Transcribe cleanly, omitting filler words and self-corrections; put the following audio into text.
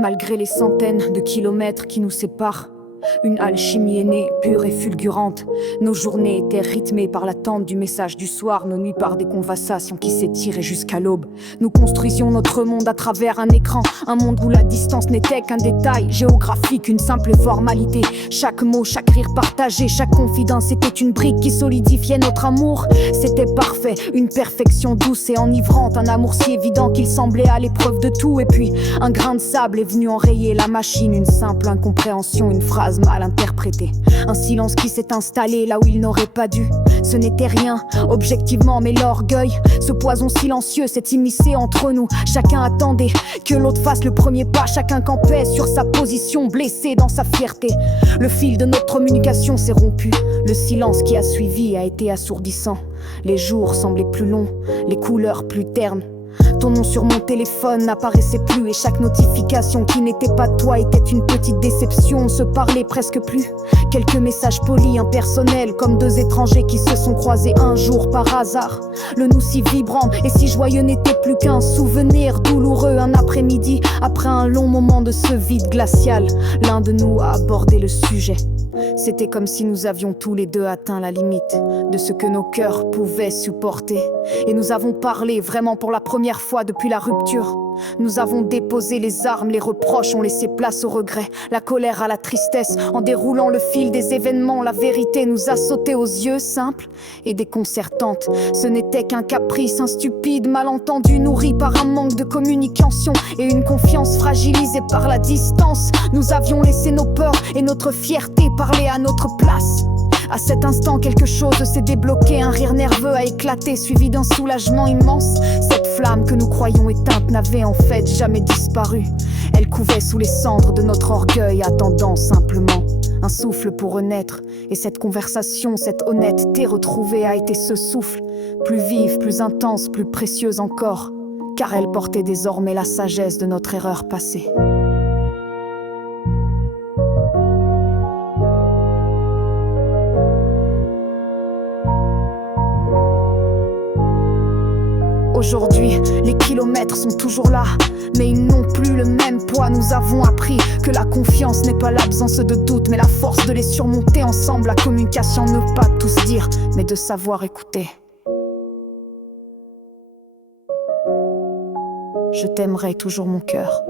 Malgré les centaines de kilomètres qui nous séparent, une alchimie est née, pure et fulgurante. Nos journées étaient rythmées par l'attente du message du soir, nos nuits par des conversations qui s'étiraient jusqu'à l'aube. Nous construisions notre monde à travers un écran, un monde où la distance n'était qu'un détail géographique, une simple formalité. Chaque mot, chaque rire partagé, chaque confidence était une brique qui solidifiait notre amour. C'était parfait, une perfection douce et enivrante, un amour si évident qu'il semblait à l'épreuve de tout. Et puis, un grain de sable est venu enrayer la machine, une simple incompréhension, une phrase mal interprété. Un silence qui s'est installé là où il n'aurait pas dû. Ce n'était rien, objectivement, mais l'orgueil, ce poison silencieux s'est immiscé entre nous. Chacun attendait que l'autre fasse le premier pas, chacun campait sur sa position, blessé dans sa fierté. Le fil de notre communication s'est rompu. Le silence qui a suivi a été assourdissant. Les jours semblaient plus longs, les couleurs plus ternes. Ton nom sur mon téléphone n'apparaissait plus et chaque notification qui n'était pas toi était une petite déception. On se parlait presque plus. Quelques messages polis, impersonnels, comme deux étrangers qui se sont croisés un jour par hasard. Le nous si vibrant et si joyeux n'était plus qu'un souvenir douloureux. Un après-midi, après un long moment de ce vide glacial, l'un de nous a abordé le sujet. C'était comme si nous avions tous les deux atteint la limite de ce que nos cœurs pouvaient supporter. Et nous avons parlé vraiment pour la première fois depuis la rupture. Nous avons déposé les armes, les reproches ont laissé place au regret, la colère à la tristesse. En déroulant le fil des événements, la vérité nous a sauté aux yeux, simple et déconcertante. Ce n'était qu'un caprice, un stupide malentendu nourri par un manque de communication et une confiance fragilisée par la distance. Nous avions laissé nos peurs et notre fierté parler à notre place. À cet instant, quelque chose s'est débloqué, un rire nerveux a éclaté, suivi d'un soulagement immense. Cette flamme que nous croyions éteinte n'avait en fait jamais disparu. Elle couvait sous les cendres de notre orgueil, attendant simplement un souffle pour renaître. Et cette conversation, cette honnêteté retrouvée a été ce souffle, plus vive, plus intense, plus précieuse encore, car elle portait désormais la sagesse de notre erreur passée. Aujourd'hui, les kilomètres sont toujours là, mais ils n'ont plus le même poids. Nous avons appris que la confiance n'est pas l'absence de doute, mais la force de les surmonter ensemble. La communication, ne pas tous dire, mais de savoir écouter. Je t'aimerai toujours, mon cœur.